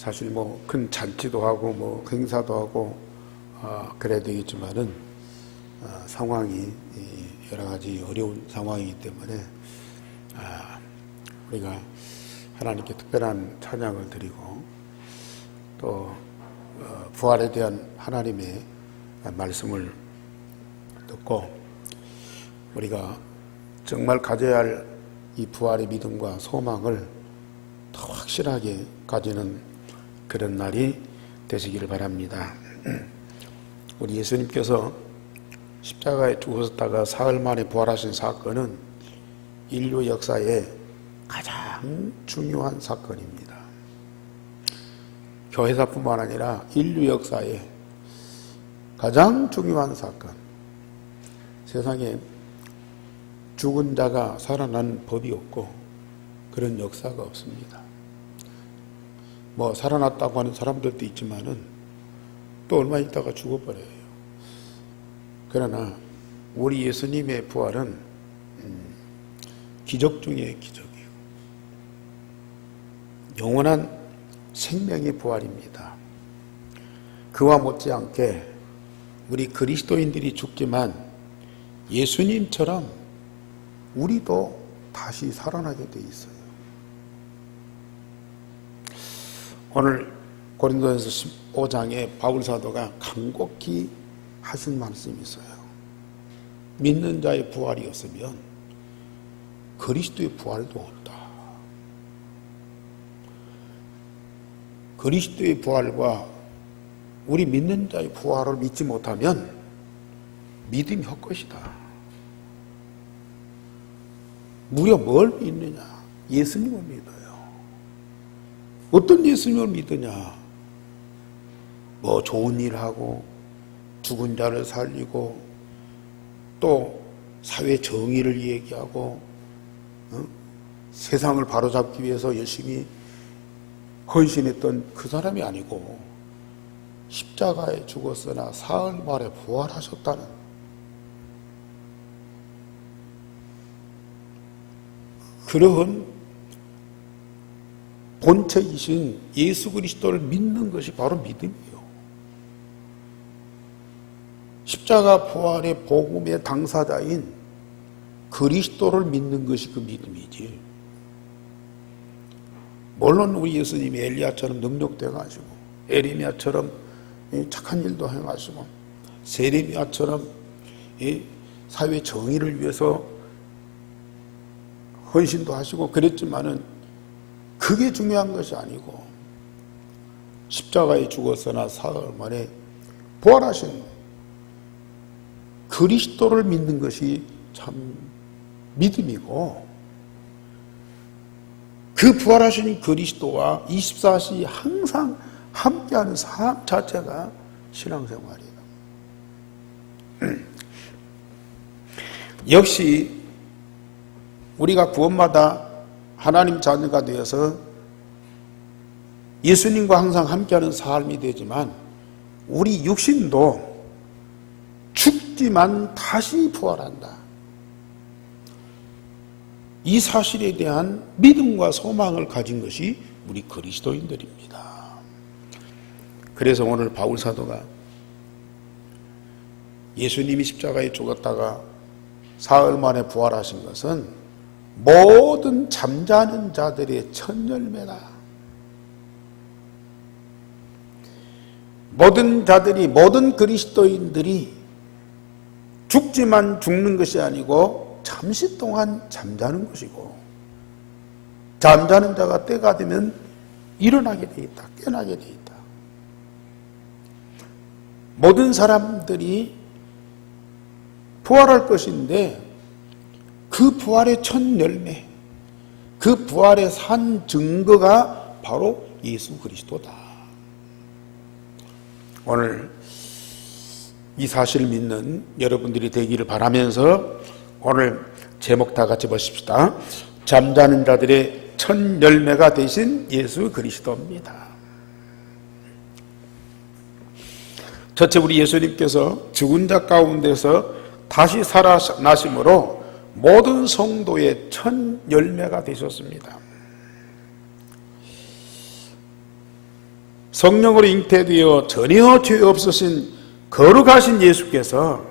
사실 뭐 큰 잔치도 하고 뭐 행사도 하고 그래야 되겠지만은 상황이 여러 가지 어려운 상황이기 때문에 우리가 하나님께 특별한 찬양을 드리고 또 부활에 대한 하나님의 말씀을 듣고 우리가 정말 가져야 할 이 부활의 믿음과 소망을 더 확실하게 가지는 그런 날이 되시기를 바랍니다. 우리 예수님께서 십자가에 죽으셨다가 사흘 만에 부활하신 사건은 인류 역사의 가장 중요한 사건입니다. 교회사뿐만 아니라 인류 역사의 가장 중요한 사건. 세상에 죽은 자가 살아난 법이 없고 그런 역사가 없습니다. 뭐 살아났다고 하는 사람들도 있지만은 또 얼마 있다가 죽어버려요. 그러나 우리 예수님의 부활은 기적 중의 기적이에요. 영원한 생명의 부활입니다. 그와 못지않게 우리 그리스도인들이 죽지만 예수님처럼 우리도 다시 살아나게 돼 있어요. 오늘 고린도전서 15장에 바울 사도가 간곡히 하신 말씀이 있어요. 믿는 자의 부활이 없으면 그리스도의 부활도 없다. 그리스도의 부활과 우리 믿는 자의 부활을 믿지 못하면 믿음이 헛것이다. 무려 뭘 믿느냐? 예수님을 믿어요. 어떤 예수님을 믿으냐? 뭐 좋은 일 하고 죽은 자를 살리고 또 사회 정의를 얘기하고 세상을 바로잡기 위해서 열심히 헌신했던 그 사람이 아니고 십자가에 죽었으나 사흘 만에 부활하셨다는 그러한 본체이신 예수 그리스도를 믿는 것이 바로 믿음이에요. 십자가 부활의 복음의 당사자인 그리스도를 믿는 것이 그 믿음이지. 물론 우리 예수님이 엘리야처럼 능력도 행하시고 에레미야처럼 착한 일도 행하시고 세레미야처럼 사회 정의를 위해서 헌신도 하시고 그랬지만은 그게 중요한 것이 아니고 십자가에 죽었으나 사흘 만에 부활하신 그리스도를 믿는 것이 참 믿음이고 그 부활하신 그리스도와 24시 항상 함께하는 삶 자체가 신앙생활이에요. 역시 우리가 구원받아 하나님 자녀가 되어서 예수님과 항상 함께하는 삶이 되지만 우리 육신도 죽지만 다시 부활한다. 이 사실에 대한 믿음과 소망을 가진 것이 우리 그리스도인들입니다. 그래서 오늘 바울 사도가 예수님이 십자가에 죽었다가 사흘 만에 부활하신 것은 모든 잠자는 자들의 첫 열매다. 모든 자들이, 모든 그리스도인들이 죽지만 죽는 것이 아니고 잠시 동안 잠자는 것이고 잠자는 자가 때가 되면 일어나게 돼 있다. 깨나게 돼 있다. 모든 사람들이 부활할 것인데 그 부활의 첫 열매, 그 부활의 산 증거가 바로 예수 그리스도다. 오늘 이 사실을 믿는 여러분들이 되기를 바라면서 오늘 제목 다 같이 보십시다. 잠자는 자들의 첫 열매가 되신 예수 그리스도입니다. 첫째 우리 예수님께서 죽은 자 가운데서 다시 살아나심으로 모든 성도의 첫 열매가 되셨습니다. 성령으로 잉태되어 전혀 죄 없으신 거룩하신 예수께서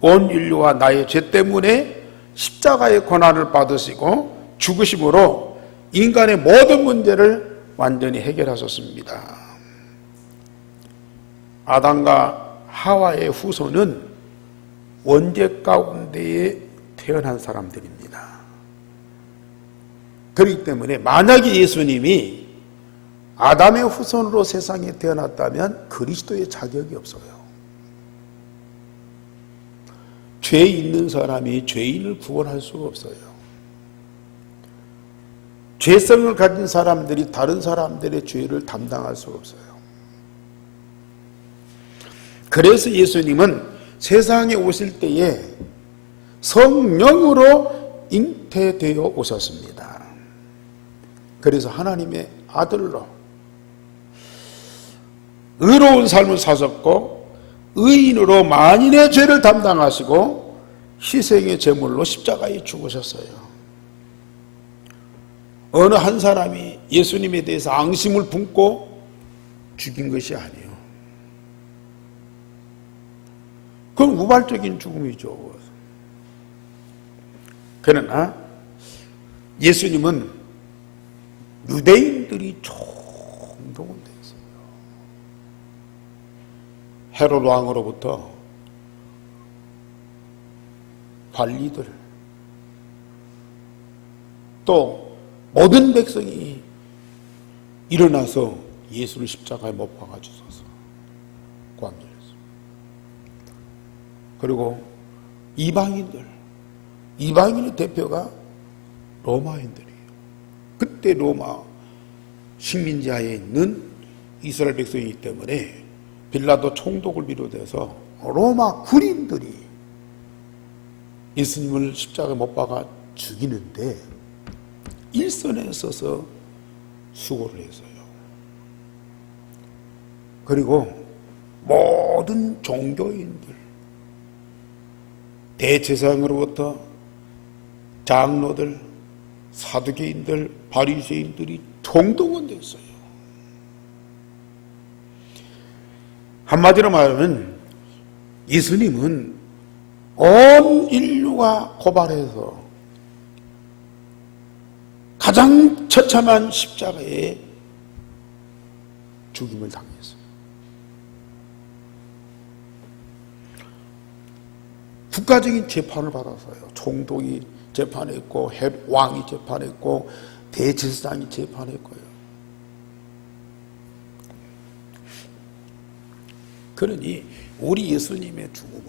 온 인류와 나의 죄 때문에 십자가의 고난을 받으시고 죽으심으로 인간의 모든 문제를 완전히 해결하셨습니다. 아담과 하와의 후손은 원죄 가운데에 태어난 사람들입니다. 그렇기 때문에 만약에 예수님이 아담의 후손으로 세상에 태어났다면 그리스도의 자격이 없어요. 죄 있는 사람이 죄인을 구원할 수가 없어요. 죄성을 가진 사람들이 다른 사람들의 죄를 담당할 수가 없어요. 그래서 예수님은 세상에 오실 때에 성령으로 잉태되어 오셨습니다. 그래서 하나님의 아들로 의로운 삶을 사셨고 의인으로 만인의 죄를 담당하시고 희생의 제물로 십자가에 죽으셨어요. 어느 한 사람이 예수님에 대해서 앙심을 품고 죽인 것이 아니에요. 그건 우발적인 죽음이죠. 그러나 예수님은 유대인들이 총동원 됐어요. 헤롯 왕으로부터 관리들 또 모든 백성이 일어나서 예수를 십자가에 못 박아 주소서 고함질했어요. 그리고 이방인의 대표가 로마인들이에요. 그때 로마 식민지하에 있는 이스라엘 백성이기 때문에 빌라도 총독을 비롯해서 로마 군인들이 예수님을 십자가에 못 박아 죽이는데 일선에 서서 수고를 했어요. 그리고 모든 종교인들, 대제사장으로부터 장로들, 사두개인들, 바리새인들이 총동원됐어요. 한마디로 말하면 예수님은 온 인류가 고발해서 가장 처참한 십자가에 죽임을 당했어요. 국가적인 재판을 받았어요. 총독이 재판했고 왕이 재판했고 대제사장이 재판했고요. 그러니 우리 예수님의 죽음은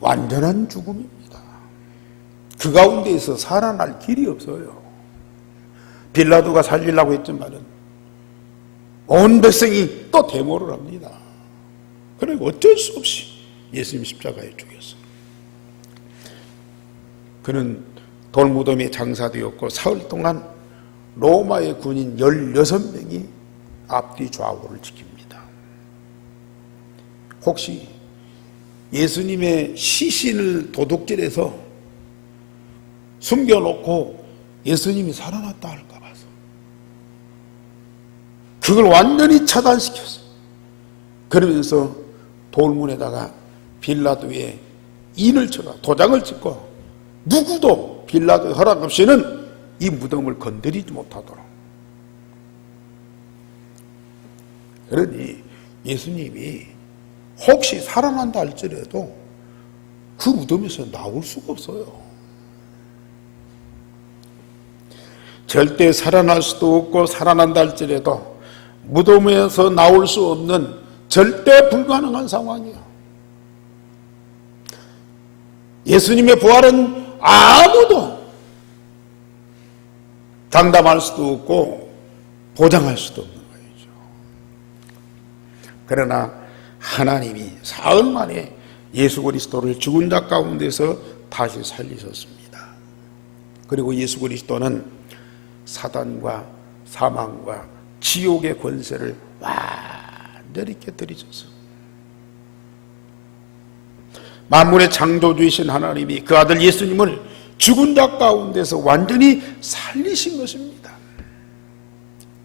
완전한 죽음입니다. 그 가운데에서 살아날 길이 없어요. 빌라도가 살리려고 했지만은 온 백성이 또 데모를 합니다. 그러니 어쩔 수 없이 예수님 십자가에 죽였어요. 그는 돌무덤에 장사되었고 사흘 동안 로마의 군인 16명이 앞뒤 좌우를 지킵니다. 혹시 예수님의 시신을 도둑질해서 숨겨놓고 예수님이 살아났다 할까 봐서 그걸 완전히 차단시켰어요. 그러면서 돌문에다가 빌라도의 인을 쳐가 도장을 찍고 누구도 빌라도의 허락 없이는 이 무덤을 건드리지 못하도록. 그러니 예수님이 혹시 살아난다 할지라도 그 무덤에서 나올 수가 없어요. 절대 살아날 수도 없고 살아난다 할지라도 무덤에서 나올 수 없는 절대 불가능한 상황이에요. 예수님의 부활은 아무도 장담할 수도 없고 보장할 수도 없는 거죠. 그러나 하나님이 사흘 만에 예수 그리스도를 죽은 자 가운데서 다시 살리셨습니다. 그리고 예수 그리스도는 사단과 사망과 지옥의 권세를 완전히 깨뜨리셨어요. 만물의 창조주이신 하나님이 그 아들 예수님을 죽은 자 가운데서 완전히 살리신 것입니다.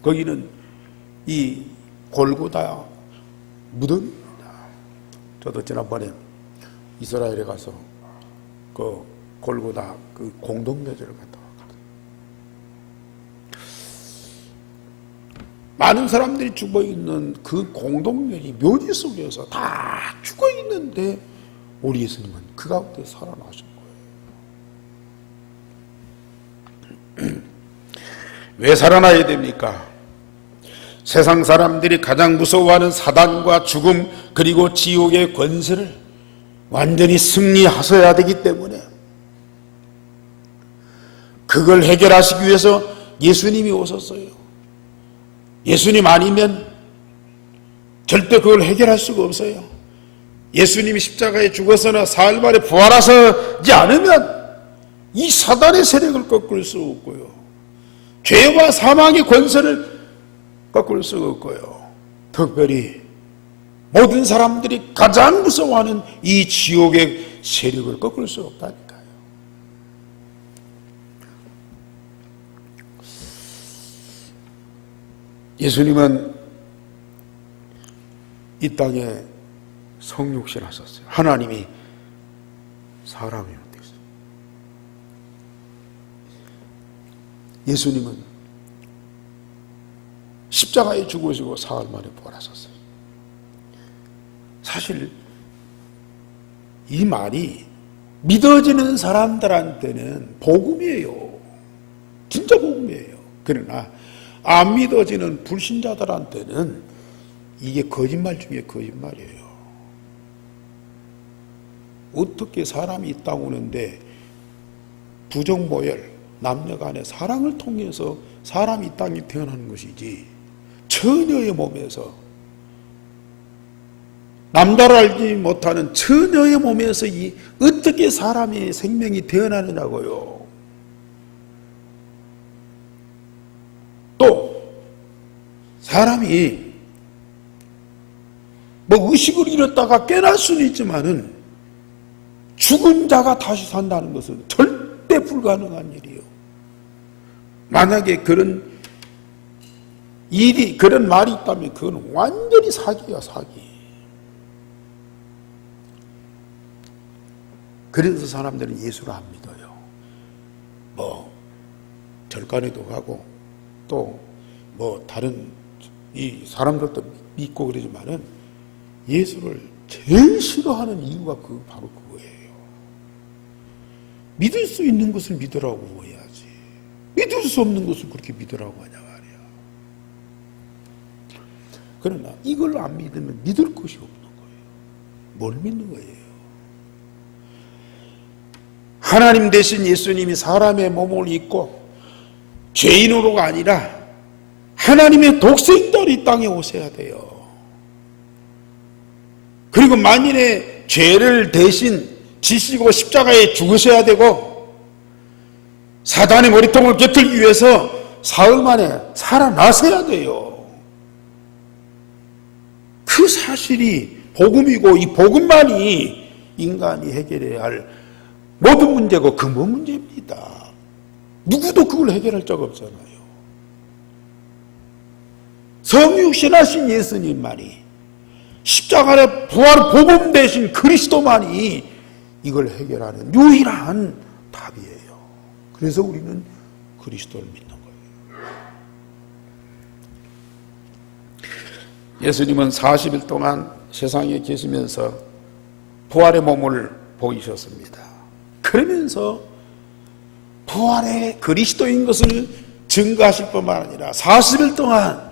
거기는 이 골고다 무덤입니다. 저도 지난번에 이스라엘에 가서 그 골고다 그 공동묘지를 갔다 왔거든요. 많은 사람들이 죽어있는 그 공동묘지 묘지 속에서 다 죽어있는데 우리 예수님은 그 가운데 살아나신 거예요. 왜 살아나야 됩니까? 세상 사람들이 가장 무서워하는 사단과 죽음 그리고 지옥의 권세를 완전히 승리하셔야 되기 때문에 그걸 해결하시기 위해서 예수님이 오셨어요. 예수님 아니면 절대 그걸 해결할 수가 없어요. 예수님이 십자가에 죽어서나 사흘 만에 부활하시지 않으면 이 사단의 세력을 꺾을 수 없고요. 죄와 사망의 권세를 꺾을 수가 없고요. 특별히 모든 사람들이 가장 무서워하는 이 지옥의 세력을 꺾을 수 없다니까요. 예수님은 이 땅에 성육신 하셨어요. 하나님이 사람이 되셨어요. 예수님은 십자가에 죽으시고 사흘 만에 부활하셨어요. 사실 이 말이 믿어지는 사람들한테는 복음이에요. 진짜 복음이에요. 그러나 안 믿어지는 불신자들한테는 이게 거짓말 중에 거짓말이에요. 어떻게 사람이 이 땅 오는데 부정모열, 남녀간의 사랑을 통해서 사람이 이 땅에 태어나는 것이지 처녀의 몸에서 남자를 알지 못하는 처녀의 몸에서 어떻게 사람의 생명이 태어나느냐고요. 또 사람이 뭐 의식을 잃었다가 깨날 수는 있지만은 죽은 자가 다시 산다는 것은 절대 불가능한 일이에요. 만약에 그런 일이, 그런 말이 있다면 그건 완전히 사기야, 사기. 그래서 사람들은 예수를 안 믿어요. 뭐 절간에도 가고 또 뭐 다른 이 사람들도 믿고 그러지만은 예수를 제일 싫어하는 이유가 바로 그거예요. 믿을 수 있는 것을 믿으라고 해야지. 믿을 수 없는 것을 그렇게 믿으라고 하냐 말이야. 그러나 이걸 안 믿으면 믿을 것이 없는 거예요. 뭘 믿는 거예요? 하나님 대신 예수님이 사람의 몸을 입고 죄인으로가 아니라 하나님의 독생자로 이 땅에 오셔야 돼요. 그리고 만일에 죄를 대신 지시고 십자가에 죽으셔야 되고 사단의 머리통을 곁들기 위해서 사흘 만에 살아나셔야 돼요. 그 사실이 복음이고 이 복음만이 인간이 해결해야 할 모든 문제고 근본 문제입니다. 누구도 그걸 해결할 적 없잖아요. 성육신하신 예수님만이 십자가의 부활 복음 대신 그리스도만이 이걸 해결하는 유일한 답이에요. 그래서 우리는 그리스도를 믿는 거예요. 예수님은 40일 동안 세상에 계시면서 부활의 몸을 보이셨습니다. 그러면서 부활의 그리스도인 것을 증거하실 뿐만 아니라 40일 동안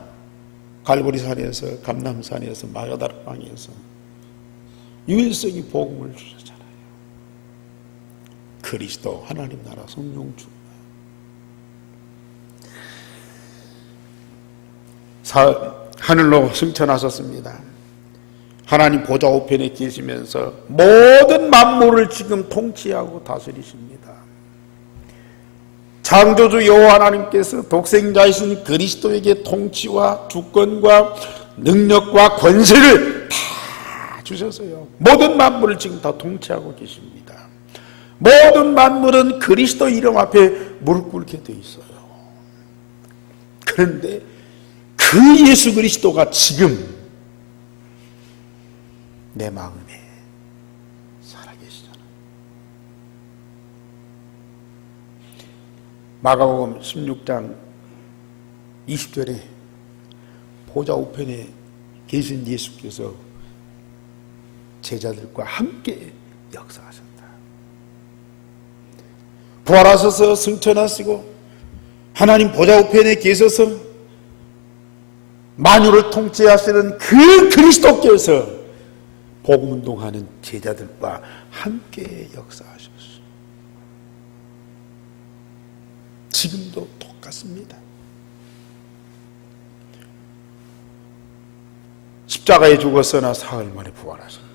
갈보리산에서 감람산에서 마가다락방에서 유일성이 복음을 주셨잖아요. 그리스도 하나님 나라 성령 충만 하늘로 승천하셨습니다. 하나님 보좌 우편에 계시면서 모든 만물을 지금 통치하고 다스리십니다. 창조주 여호와 하나님께서 독생자이신 그리스도에게 통치와 주권과 능력과 권세를 다 주셨어요. 모든 만물을 지금 다 통치하고 계십니다. 모든 만물은 그리스도 이름 앞에 무릎 꿇게 돼 있어요. 그런데 그 그 예수 그리스도가 지금 내 마음에 살아계시잖아. 마가복음 16장 20절에 보좌 우편에 계신 예수께서 제자들과 함께 역사하셨다. 부활하셔서 승천하시고 하나님 보좌 우편에 계셔서 만유를 통치하시는 그 그리스도께서 복음운동하는 제자들과 함께 역사하셨어요. 지금도 똑같습니다. 십자가에 죽었으나 사흘 만에 부활하셨습니다.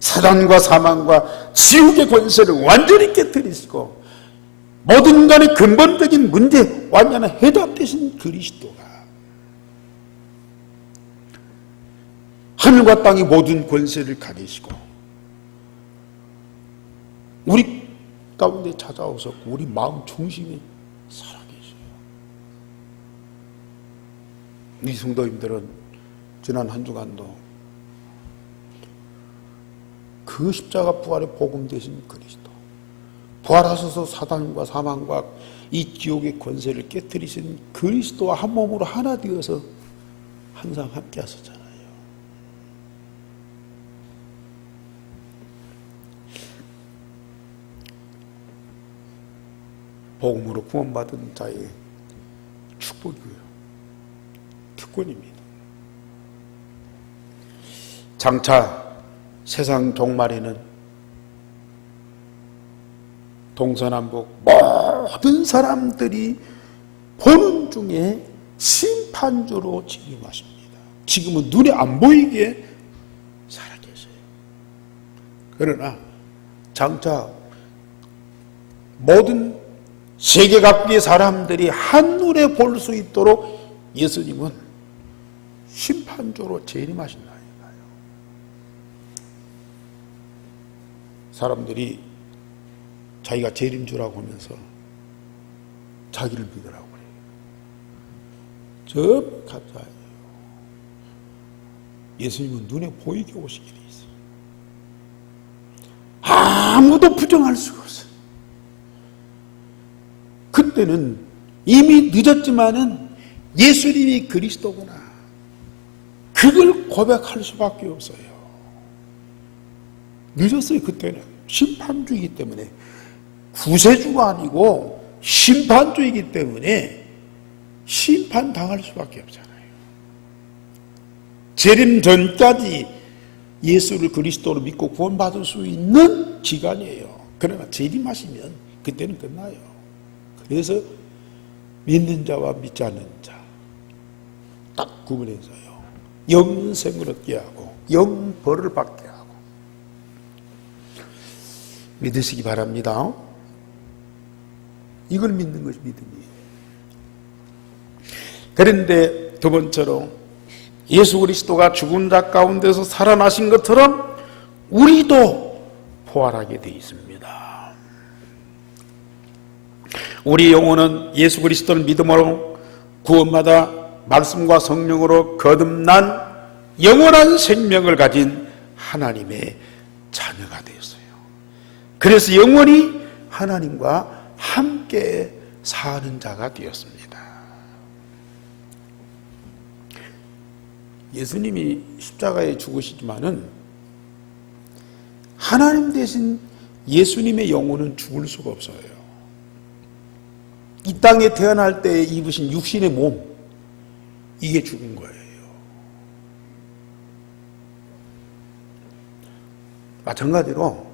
사단과 사망과 지옥의 권세를 완전히 깨뜨리시고 모든 인간의 근본적인 문제 완전한 해답 되신 그리스도가 하늘과 땅의 모든 권세를 가리시고 우리 가운데 찾아오셔서 우리 마음 중심에 살아계셔요. 우리 성도님들은 지난 한 주간도 그 십자가 부활의 복음 되신 그리스도, 부활하셔서 사단과 사망과 이 지옥의 권세를 깨뜨리신 그리스도와 한 몸으로 하나 되어서 항상 함께 하셨잖아요. 복음으로 구원받은 자의 축복이고요. 특권입니다. 장차 세상 종말에는 동서남북 모든 사람들이 보는 중에 심판주로 재림하십니다. 지금은 눈에 안 보이게 살아계세요. 그러나 장차 모든 세계 각국의 사람들이 한눈에 볼 수 있도록 예수님은 심판주로 재림하신다니까요. 사람들이 자기가 재림주라고 하면서 자기를 믿으라고 그래요. 저 가짜예요. 예수님은 눈에 보이게 오시게 돼 있어요. 아무도 부정할 수가 없어요. 그때는 이미 늦었지만은 예수님이 그리스도구나. 그걸 고백할 수밖에 없어요. 늦었어요. 그때는 심판주이기 때문에, 구세주가 아니고 심판주이기 때문에 심판당할 수밖에 없잖아요. 재림 전까지 예수를 그리스도로 믿고 구원받을 수 있는 기간이에요. 그러나 재림하시면 그때는 끝나요. 그래서 믿는 자와 믿지 않는 자 딱 구분해서요. 영생을 얻게 하고 영벌을 받게 하고 믿으시기 바랍니다. 이걸 믿는 것이 믿음이에요. 그런데 두 번째로 예수 그리스도가 죽은 자 가운데서 살아나신 것처럼 우리도 부활하게 되어 있습니다. 우리 영혼은 예수 그리스도를 믿음으로 구원받아 말씀과 성령으로 거듭난 영원한 생명을 가진 하나님의 자녀가 되었어요. 그래서 영원히 하나님과 함께 사는 자가 되었습니다. 예수님이 십자가에 죽으시지만은 하나님 대신 예수님의 영혼은 죽을 수가 없어요. 이 땅에 태어날 때 입으신 육신의 몸, 이게 죽은 거예요. 마찬가지로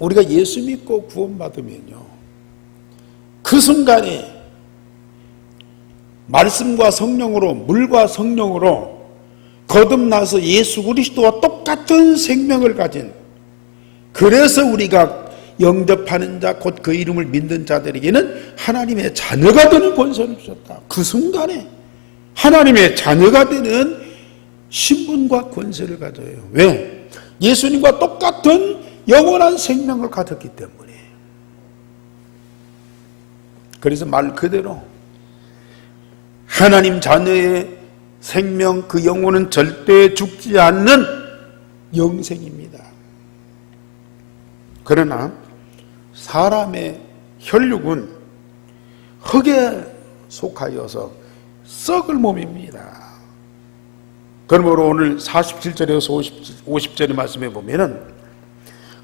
우리가 예수 믿고 구원받으면요, 그 순간에 말씀과 성령으로, 물과 성령으로 거듭나서 예수 그리스도와 똑같은 생명을 가진, 그래서 우리가 영접하는 자, 곧 그 이름을 믿는 자들에게는 하나님의 자녀가 되는 권세를 주셨다. 그 순간에 하나님의 자녀가 되는 신분과 권세를 가져요. 왜? 예수님과 똑같은 영원한 생명을 가졌기 때문에. 그래서 말 그대로 하나님 자녀의 생명, 그 영혼은 절대 죽지 않는 영생입니다. 그러나 사람의 혈육은 흙에 속하여서 썩을 몸입니다. 그러므로 오늘 47절에서 50절의 말씀에 보면은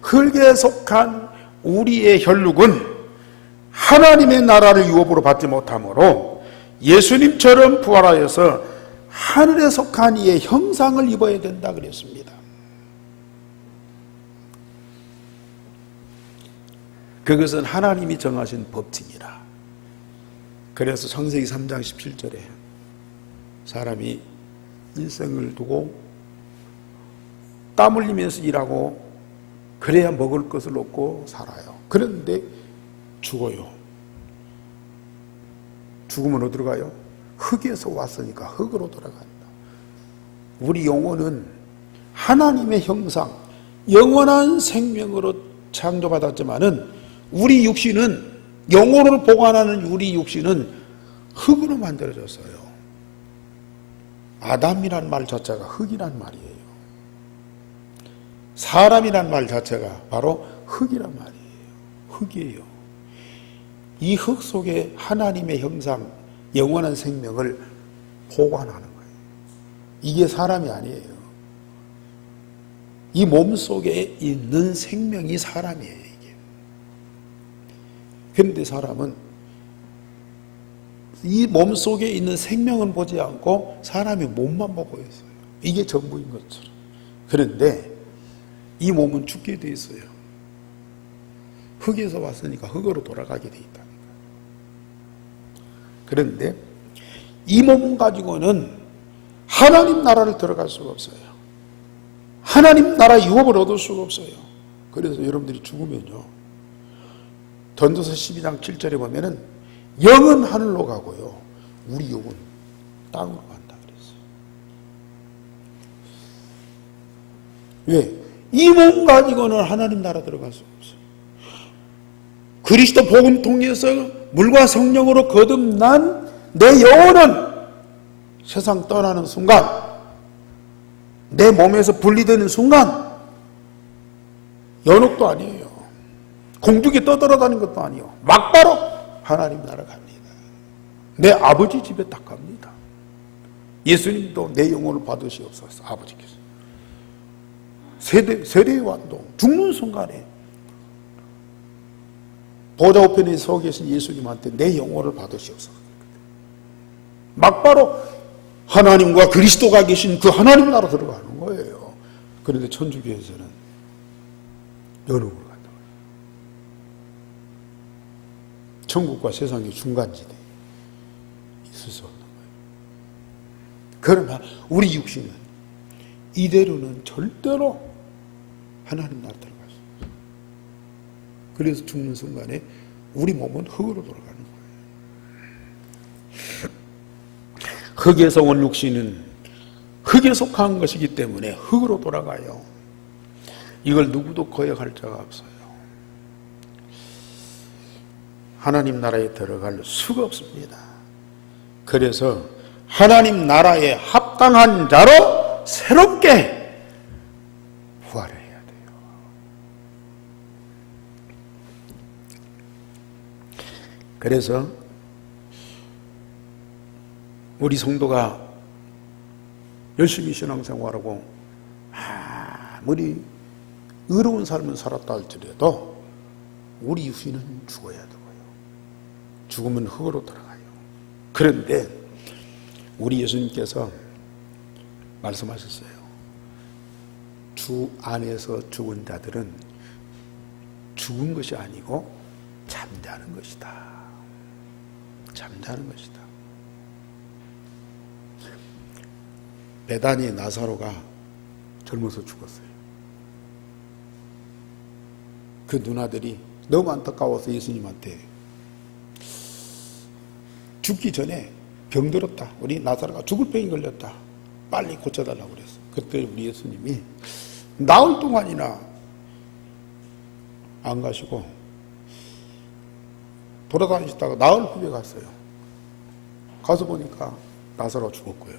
흙에 속한 우리의 혈육은 하나님의 나라를 유업으로 받지 못하므로 예수님처럼 부활하여서 하늘에 속한 이의 형상을 입어야 된다 그랬습니다. 그것은 하나님이 정하신 법칙이라. 그래서 창세기 3장 17절에 사람이 일생을 두고 땀 흘리면서 일하고 그래야 먹을 것을 얻고 살아요. 그런데 죽어요. 죽으면 어디로 가요? 흙에서 왔으니까 흙으로 돌아간다. 우리 영혼은 하나님의 형상, 영원한 생명으로 창조받았지만은 우리 육신은, 영혼을 보관하는 우리 육신은 흙으로 만들어졌어요. 아담이란 말 자체가 흙이란 말이에요. 사람이란 말 자체가 바로 흙이란 말이에요. 흙이에요. 이 흙 속에 하나님의 형상, 영원한 생명을 보관하는 거예요. 이게 사람이 아니에요. 이 몸 속에 있는 생명이 사람이에요. 이게. 그런데 사람은 이 몸 속에 있는 생명은 보지 않고 사람의 몸만 보고 있어요. 이게 전부인 것처럼. 그런데 이 몸은 죽게 돼 있어요. 흙에서 왔으니까 흙으로 돌아가게 돼 있다는 거예요. 그런데 이 몸 가지고는 하나님 나라를 들어갈 수가 없어요. 하나님 나라 유업을 얻을 수가 없어요. 그래서 여러분들이 죽으면요, 전도서 12장 7절에 보면은 영은 하늘로 가고요, 우리 영은 땅으로 간다 그랬어요. 왜? 이 몸 가지고는 하나님 나라 들어갈 수 없어요. 그리스도 복음 통해서 물과 성령으로 거듭난 내 영혼은 세상 떠나는 순간, 내 몸에서 분리되는 순간 연옥도 아니에요. 공중에 떠돌아다니는 것도 아니에요. 막바로 하나님 나라 갑니다. 내 아버지 집에 딱 갑니다. 예수님도 내 영혼을 받으시옵소서. 아버지께서 세례의 완동, 죽는 순간에 보좌 우편에 서 계신 예수님한테 내 영혼을 받으시옵소서. 막바로 하나님과 그리스도가 계신 그 하나님 나라 들어가는 거예요. 그런데 천주교에서는 연옥으로 간다. 천국과 세상의 중간지대 있을 수 없는 거예요. 그러나 우리 육신은 이대로는 절대로 하나님 나라 들어갈 수 없어요. 그래서 죽는 순간에 우리 몸은 흙으로 돌아가는 거예요. 흙에서 온 육신은 흙에 속한 것이기 때문에 흙으로 돌아가요. 이걸 누구도 거역할 자가 없어요. 하나님 나라에 들어갈 수가 없습니다. 그래서 하나님 나라에 합당한 자로 새롭게 부활해야 돼요. 그래서 우리 성도가 열심히 신앙생활하고 아무리 의로운 삶을 살았다 할지라도 우리 육신은 죽어야 되고요. 죽으면 흙으로 돌아가요. 그런데 우리 예수님께서 말씀하셨어요. 주 안에서 죽은 자들은 죽은 것이 아니고 잠자는 것이다. 잠자는 것이다. 베다니의 나사로가 젊어서 죽었어요. 그 누나들이 너무 안타까워서 예수님한테 죽기 전에 병들었다. 우리 나사로가 죽을 병이 걸렸다. 빨리 고쳐달라고 그랬어요. 그때 우리 예수님이 나흘 동안이나 안 가시고 돌아다니시다가 나흘 후에 갔어요. 가서 보니까 나사로가 죽었고요.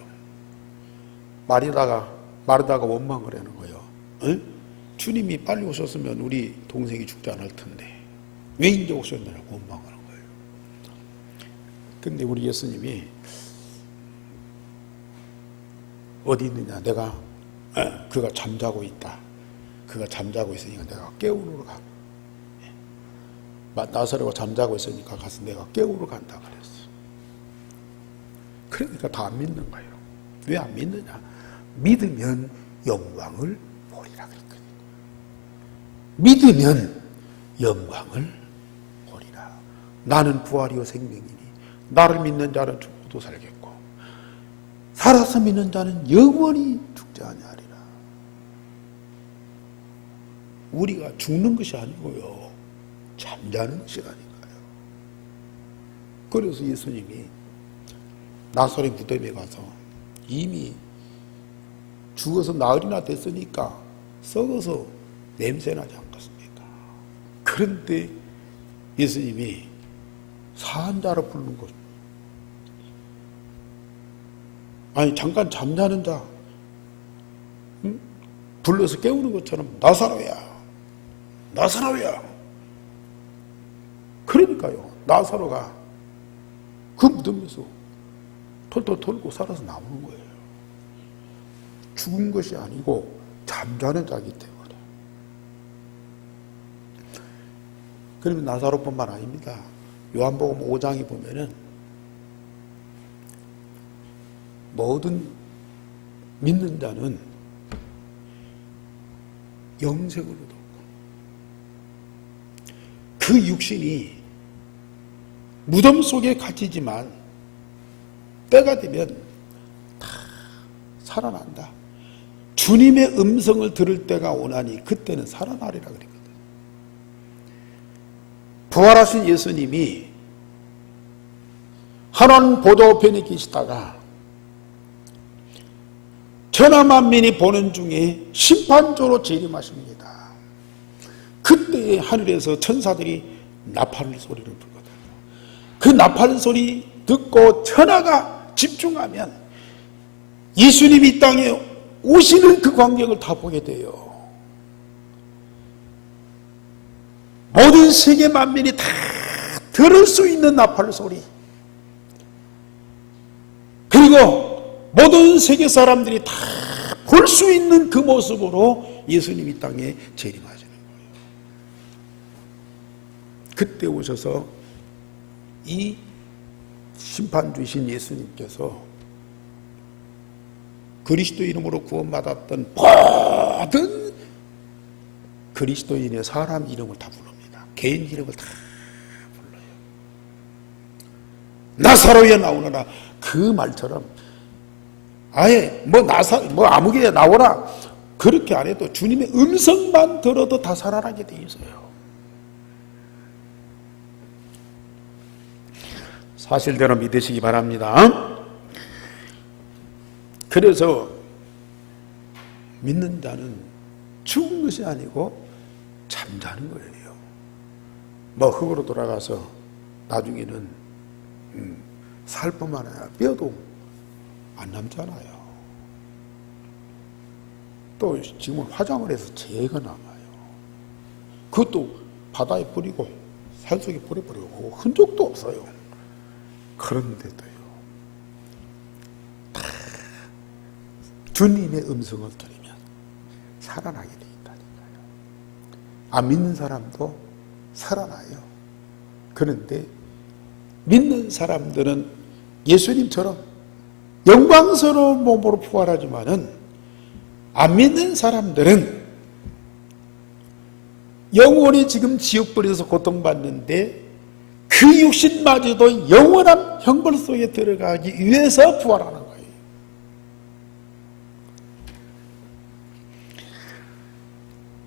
마르다가 원망을 하는 거예요. 에? 주님이 빨리 오셨으면 우리 동생이 죽지 않을 텐데 왜 이제 오셨느냐고 원망하는 거예요. 근데 우리 예수님이 어디 있느냐, 내가 그가 잠자고 있다. 그가 잠자고 있으니까 내가 깨우러 가. 나사로가 잠자고 있으니까 가서 내가 깨우러 간다 그랬어. 그러니까 다 안 믿는 거예요. 왜 안 믿느냐? 믿으면 영광을 보리라 그랬거든요. 믿으면 영광을 보리라. 나는 부활이요 생명이니 나를 믿는 자는 죽어도 살겠고 살아서 믿는 자는 영원히 죽지 아니하리라. 우리가 죽는 것이 아니고요, 잠자는 것이라니까요. 그래서 예수님이 나사렛 무덤에 가서 이미 죽어서 나흘이나 됐으니까 썩어서 냄새나지 않겠습니까? 그런데 예수님이 사한 자로 부르는 것, 아니 잠깐 잠자는 자 불러서 깨우는 것처럼 나사로야, 나사로야. 그러니까요, 나사로가 그 무덤에서 털털 털고 살아서 나오는 거예요. 죽은 것이 아니고 잠자는 자이기 때문에. 그러면 나사로뿐만 아닙니다. 요한복음 5장에 보면은 모든 믿는 자는 영생을 얻었고 그 육신이 무덤 속에 갇히지만 때가 되면 다 살아난다. 주님의 음성을 들을 때가 오나니 그때는 살아나리라 그랬거든. 부활하신 예수님이 하나님 보좌우편에 계시다가 천하만민이 보는 중에 심판조로 재림하십니다. 그때 하늘에서 천사들이 나팔 소리를 불거든요. 그 나팔 소리 듣고 천하가 집중하면 예수님이 이 땅에 오시는 그 광경을 다 보게 돼요. 모든 세계 만민이 다 들을 수 있는 나팔 소리, 그리고 모든 세계 사람들이 다 볼 수 있는 그 모습으로 예수님이 이 땅에 재림하시는 거예요. 그때 오셔서 이 심판주이신 예수님께서 그리스도 이름으로 구원받았던 모든 그리스도인의 사람 이름을 다 부릅니다. 개인 이름을 다 불러요. 나사로에 나오느라 그 말처럼 아예 뭐 아무개에 나오라 그렇게 안 해도 주님의 음성만 들어도 다 살아나게 돼 있어요. 사실대로 믿으시기 바랍니다. 그래서 믿는 자는 죽은 것이 아니고 잠자는 거예요. 뭐 흙으로 돌아가서 나중에는 살뿐만 아니라 뼈도 안 남잖아요. 또 지금은 화장을 해서 재가 남아요. 그것도 바다에 뿌리고 살 속에 뿌려버리고 흔적도 없어요. 그런데도요, 다 주님의 음성을 들으면 살아나게 돼 있다니까요. 안 믿는 사람도 살아나요. 그런데 믿는 사람들은 예수님처럼 영광스러운 몸으로 부활하지만은 안 믿는 사람들은 영원히 지금 지옥불에서 고통받는데 그 육신마저도 영원한 형벌 속에 들어가기 위해서 부활하는 거예요.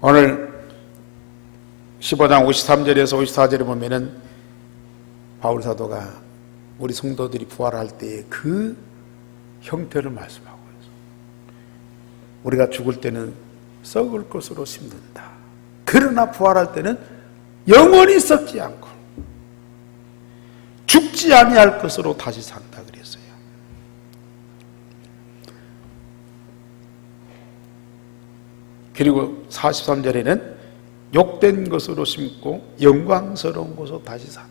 오늘 15장 53절에서 54절에 보면은 바울 사도가 우리 성도들이 부활할 때의 그 형태를 말씀하고 있어요. 우리가 죽을 때는 썩을 것으로 심는다. 그러나 부활할 때는 영원히 썩지 않고 죽지 아니할 것으로 다시 산다 그랬어요. 그리고 43절에는 욕된 것으로 심고 영광스러운 것으로 다시 산다.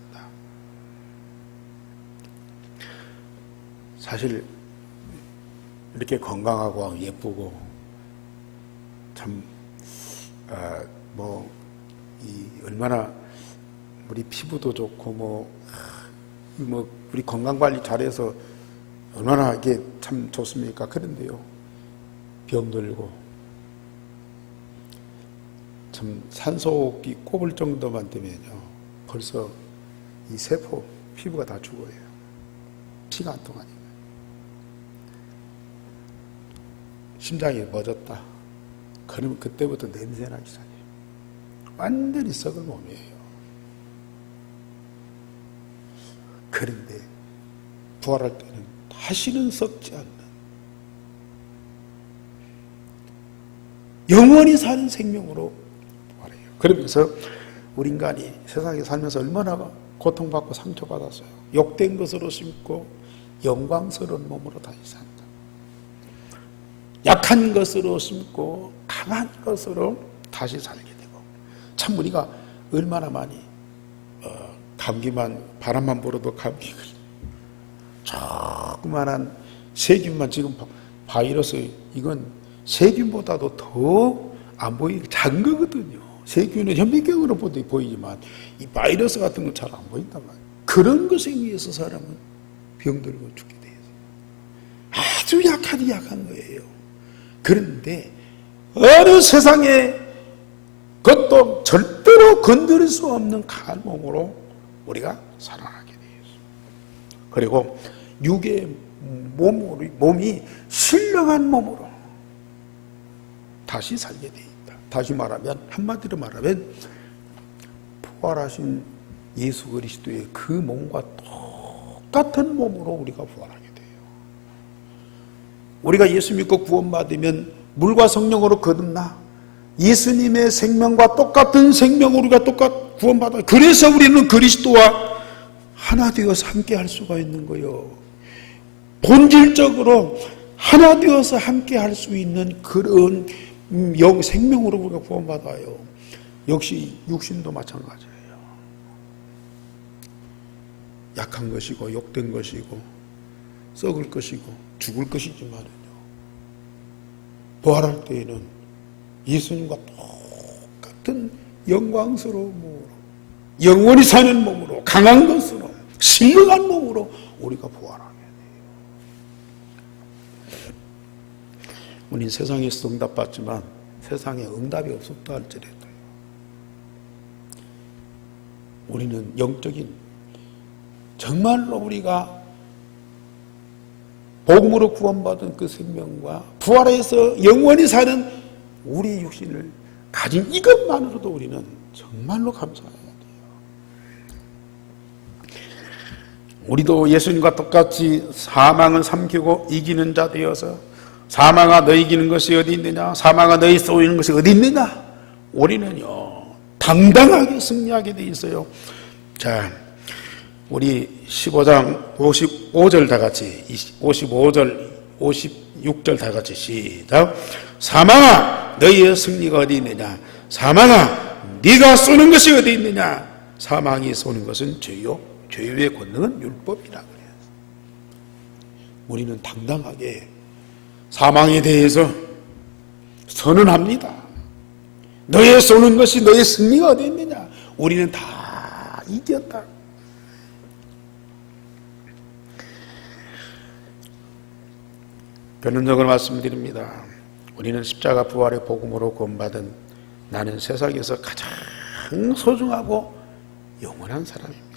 사실 이렇게 건강하고 예쁘고 참 얼마나 우리 피부도 좋고 우리 건강 관리 잘해서 얼마나 이게 참 좋습니까? 그런데요, 병들고 참 산소호흡기 꼽을 정도만 되면요 벌써 이 세포 피부가 다 죽어요. 피가 안 통하니까. 심장이 멎었다 그러면 그때부터 냄새나기 시작해요. 완전히 썩을 몸이에요. 그런데 부활할 때는 다시는 썩지 않는 영원히 사는 생명으로 부활해요. 그러면서 우리 인간이 세상에 살면서 얼마나 고통받고 상처받았어요. 욕된 것으로 심고 영광스러운 몸으로 다시 산다. 약한 것으로 심고 강한 것으로 다시 살게 되고, 참 우리가 얼마나 많이 감기만 바람만 불어도 감기 걸려. 조그만한 세균만 지금 바이러스 이건 세균보다도 더 안 보이고 작은 거거든요. 세균은 현미경으로 보이지만 이 바이러스 같은 건 잘 안 보인단 말이에요. 그런 것에 의해서 사람은 병들고 죽게 돼요. 아주 약한 거예요. 그런데 어느 세상에 그것도 절대로 건드릴 수 없는 강한 몸으로 우리가 살아나게 되었습니다. 그리고 육의 몸이 신령한 몸으로 다시 살게 되어 있다. 다시 말하면, 한마디로 말하면 부활하신 예수 그리스도의 그 몸과 똑같은 몸으로 우리가 부활하게 돼요. 우리가 예수 믿고 구원받으면 물과 성령으로 거듭나 예수님의 생명과 똑같은 생명으로 우리가 구원받아요. 그래서 우리는 그리스도와 하나 되어서 함께 할 수가 있는 거예요. 본질적으로 하나 되어서 함께 할 수 있는 그런 생명으로 우리가 구원받아요. 역시 육신도 마찬가지예요. 약한 것이고 욕된 것이고 썩을 것이고 죽을 것이지만은요, 부활할 때에는 예수님과 똑같은 영광스러운 몸으로, 영원히 사는 몸으로, 강한 것으로, 신령한 몸으로 우리가 부활하게 돼요. 우리는 세상에서 응답받지만 세상에 응답이 없었다 할지라도요, 우리는 영적인, 정말로 우리가 복음으로 구원받은 그 생명과 부활해서 영원히 사는 우리 육신을 가진 이것만으로도 우리는 정말로 감사해야 돼요. 우리도 예수님과 똑같이 사망은 삼키고 이기는 자 되어서, 사망아 너 이기는 것이 어디 있느냐, 사망아 너희 쏘이는 것이 어디 있느냐, 우리는요 당당하게 승리하게 돼 있어요. 자, 우리 15장 55절 다 같이, 55절 56절 다 같이 시작. 사망아 너희의 승리가 어디 있느냐, 사망아 네가 쏘는 것이 어디 있느냐. 사망이 쏘는 것은 죄요, 죄의 권능은 율법이라 그래요. 우리는 당당하게 사망에 대해서 선언합니다. 너의 쏘는 것이, 너의 승리가 어디 있느냐. 우리는 다 이겼다. 결론적으로 말씀드립니다. 우리는 십자가 부활의 복음으로 구원받은 나는 세상에서 가장 소중하고 영원한 사람입니다.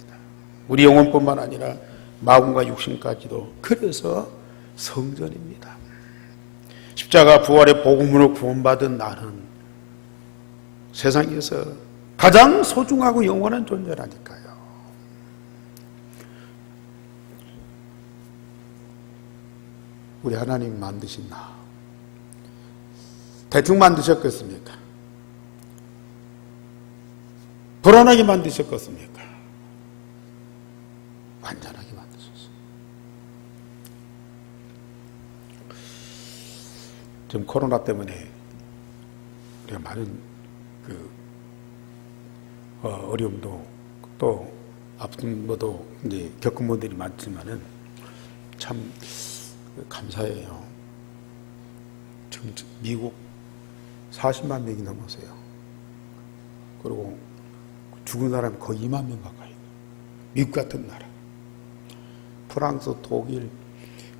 우리 영혼뿐만 아니라 마음과 육신까지도. 그래서 성전입니다. 십자가 부활의 복음으로 구원받은 나는 세상에서 가장 소중하고 영원한 존재라니까요. 우리 하나님이 만드신 나 대충 만드셨겠습니까? 불안하게 만드셨겠습니까? 완전하게 만드셨어요. 지금 코로나 때문에 우리가 많은 그 어려움도 또 아픔도 이제 겪은 분들이 많지만은 참 감사해요. 지금 미국 40만 명이 넘었어요. 그리고 죽은 사람이 거의 2만 명 가까이. 미국 같은 나라, 프랑스, 독일,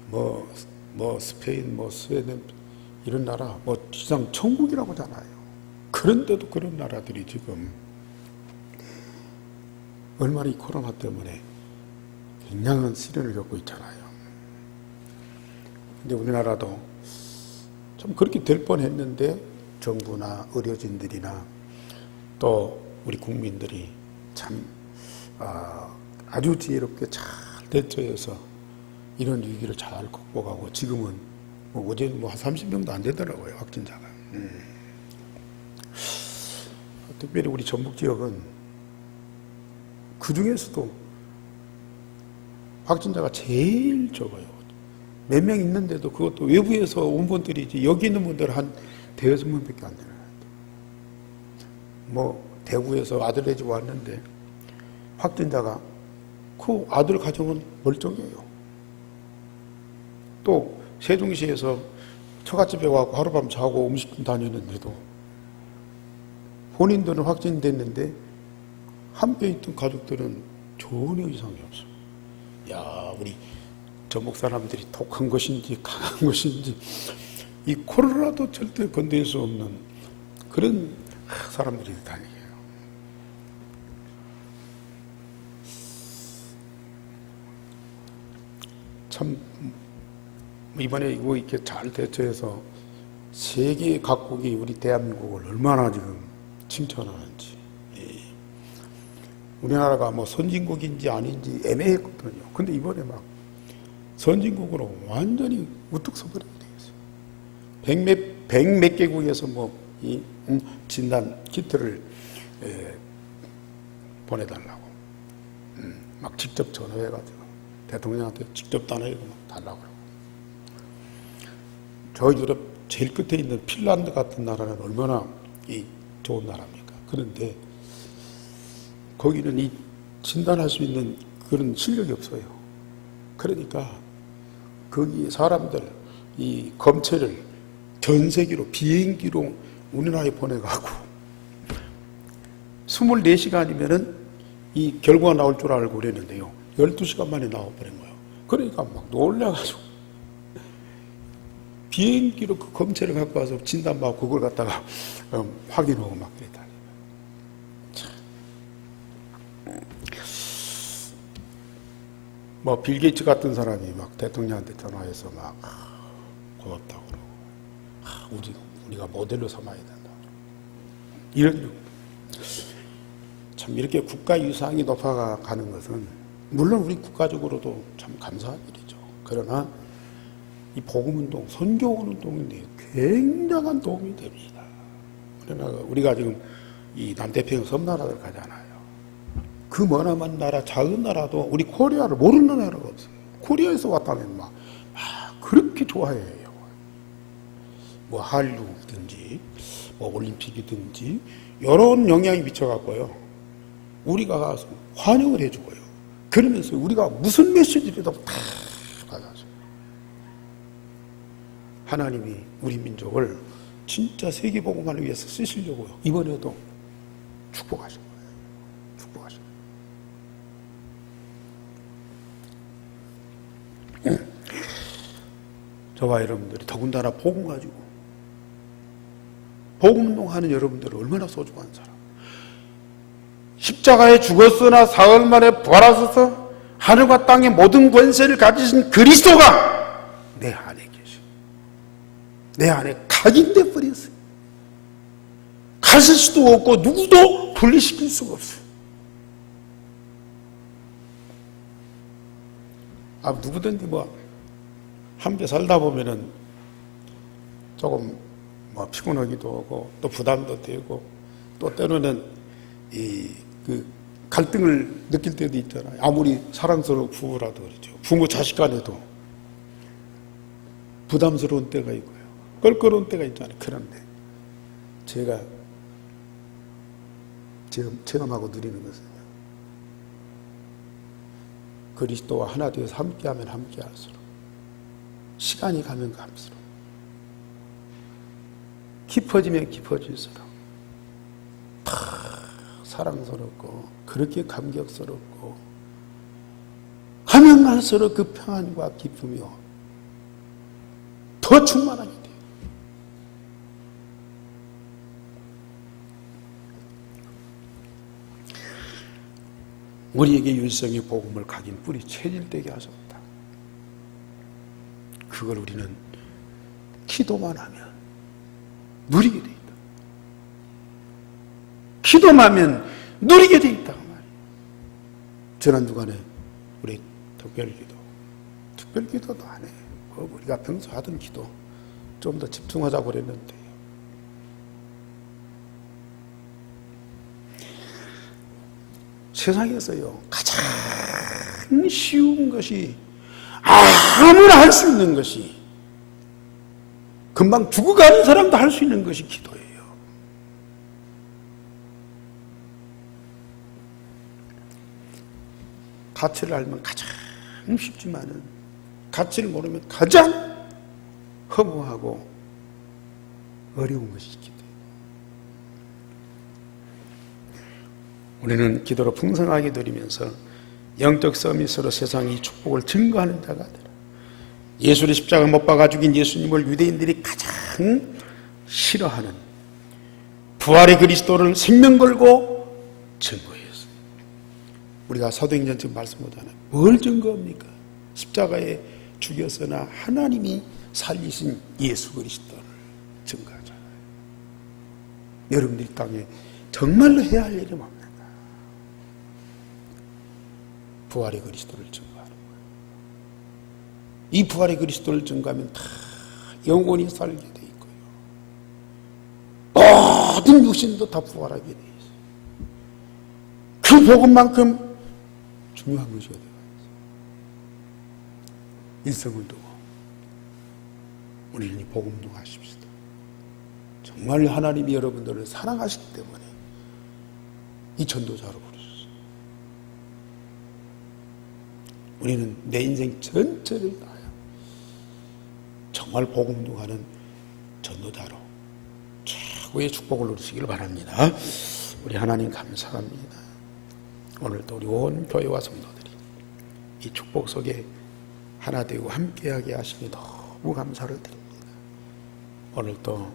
뭐 스페인, 스웨덴 이런 나라, 지상 천국이라고 하잖아요. 그런데도 그런 나라들이 지금 얼마나 이 코로나 때문에 굉장한 시련을 겪고 있잖아요. 근데 우리나라도 좀 그렇게 될 뻔했는데 정부나 의료진들이나 또 우리 국민들이 참 아주 지혜롭게 잘 대처해서 이런 위기를 잘 극복하고 지금은 어제 한 30명도 안 되더라고요, 확진자가. 특별히 우리 전북 지역은 그 중에서도 확진자가 제일 적어요. 몇 명 있는데도 그것도 외부에서 온 분들이지 여기 있는 분들은 한 대여섯 명밖에 안 되는 거예요. 대구에서 아들 집 왔는데 확진자가 그 아들 가정은 멀쩡해요. 또 세종시에서 처갓집에 와서 하룻밤 자고 음식점 다녔는데도 본인들은 확진됐는데 함께 있던 가족들은 전혀 이상이 없어요. 야, 우리 전북 사람들이 독한 것인지 강한 것인지 이 코로나도 절대 건들 수 없는 그런 사람들이 다니에요. 참 이번에 이거 이렇게 잘 대처해서 세계 각국이 우리 대한민국을 얼마나 지금 칭찬하는지. 우리나라가 선진국인지 아닌지 애매했거든요. 근데 이번에 막 선진국으로 완전히 우뚝 서버리게 되겠어요. 백몇 개국에서 이 진단 키트를 보내달라고 막 직접 전화해가지고 대통령한테 직접 전화해서 막 달라고 그러고. 저 유럽 제일 끝에 있는 핀란드 같은 나라는 얼마나 좋은 나라입니까? 그런데 거기는 이 진단할 수 있는 그런 실력이 없어요. 그러니까 거기 사람들 이 검체를 전 세계로 비행기로 우리나라에 보내가고 24시간이면은 이 결과가 나올 줄 알고 그랬는데요. 12시간 만에 나와버린 거예요. 그러니까 막 놀라가지고 비행기로 그 검체를 갖고 와서 진단받고 그걸 갖다가 확인하고 막 그랬다니. 빌 게이츠 같은 사람이 막 대통령한테 전화해서 막 고맙다고 그러고 우리가 모델로 삼아야 된다. 이런 참 이렇게 국가 유상이 높아가는 것은 물론 우리 국가적으로도 참 감사한 일이죠. 그러나 이 복음운동, 선교운동인데 굉장한 도움이 됩니다. 그러나 우리가 지금 이 남태평양 섬나라들 가잖아요. 그 머나먼 나라, 작은 나라도 우리 코리아를 모르는 나라가 없어요. 코리아에서 왔다면 막 그렇게 좋아해요. 한류든지 올림픽이든지 이런 영향이 미쳐갖고요. 우리가 가서 환영을 해주고요. 그러면서 우리가 무슨 메시지라도 다 받아줘요. 하나님이 우리 민족을 진짜 세계복음화를 위해서 쓰시려고요. 이번에도 축복하신 거예요. 축복하신 거예요. 저와 여러분들이 더군다나 복음 가지고 복음운동하는 여러분들은 얼마나 소중한 사람. 십자가에 죽었으나 사흘 만에 부활하셔서 하늘과 땅의 모든 권세를 가지신 그리스도가 내 안에 계셔. 내 안에 각인돼 버렸어요. 가실 수도 없고 누구도 분리시킬 수가 없어요. 누구든지 함께 살다 보면은 조금 피곤하기도 하고 또 부담도 되고 또 때로는 그 갈등을 느낄 때도 있잖아요. 아무리 사랑스러운 부부라도 그렇죠. 부모 자식 간에도 부담스러운 때가 있고요. 껄끄러운 때가 있잖아요. 그런데 제가 체험하고 누리는 것은 그리스도와 하나 되어서 함께하면 함께할수록, 시간이 가면 갈수록, 깊어지면 깊어질수록 다 사랑스럽고 그렇게 감격스럽고, 가면 갈수록 그 평안과 기쁨이 더 충만하게 돼요. 우리에게 율성의 복음을 각인 뿌리 체질되게 하셨다. 그걸 우리는 기도만 하면 누리게 돼 있다. 기도만 하면 누리게 돼 있다. 지난주간에 우리 특별기도도 안 해. 우리가 평소 하던 기도 좀 더 집중하자고 그랬는데, 세상에서요 가장 쉬운 것이, 아무나 할 수 있는 것이, 금방 죽어가는 사람도 할 수 있는 것이 기도예요. 가치를 알면 가장 쉽지만은 가치를 모르면 가장 허무하고 어려운 것이 기도예요. 우리는 기도로 풍성하게 누리면서 영적 서밋으로 세상의 축복을 증거하는 자가 되라. 예수를 십자가 못 박아 죽인 예수님을 유대인들이 가장 싫어하는 부활의 그리스도를 생명 걸고 증거했어요. 우리가 사도행전 지금 말씀보다는 뭘 증거합니까? 십자가에 죽였으나 하나님이 살리신 예수 그리스도를 증거하잖아요. 여러분들이 땅에 정말로 해야 할 일이 뭡니까? 부활의 그리스도를 증거하는 거예요. 이 부활의 그리스도를 증거하면 다 영원히 살게 돼 있고요. 모든 육신도 다 부활하게 돼 있어요. 그 복음만큼 중요한 것이 어디가 있어요? 일성을 두고 우리는 이 복음 동하십시다. 정말 하나님이 여러분들을 사랑하시기 때문에 이 전도자로 부르셨어요. 우리는 내 인생 전체를 다하여 정말 복음 동하는 전도자로 최고의 축복을 누리시길 바랍니다. 우리 하나님 감사합니다. 오늘도 우리 온 교회와 성도들이 이 축복 속에 하나 되고 함께하게 하시니 너무 감사를 드립니다. 오늘도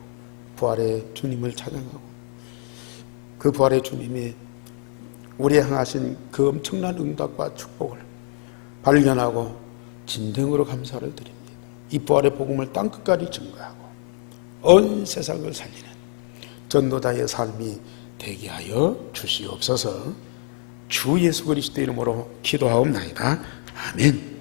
부활의 주님을 찬양하고 그 부활의 주님이 우리에 향하신 그 엄청난 응답과 축복을 발견하고 진정으로 감사를 드립니다. 이 부활의 복음을 땅끝까지 증거하고 온 세상을 살리는 전도자의 삶이 되게 하여 주시옵소서. 주 예수 그리스도 이름으로 기도하옵나이다. 아멘.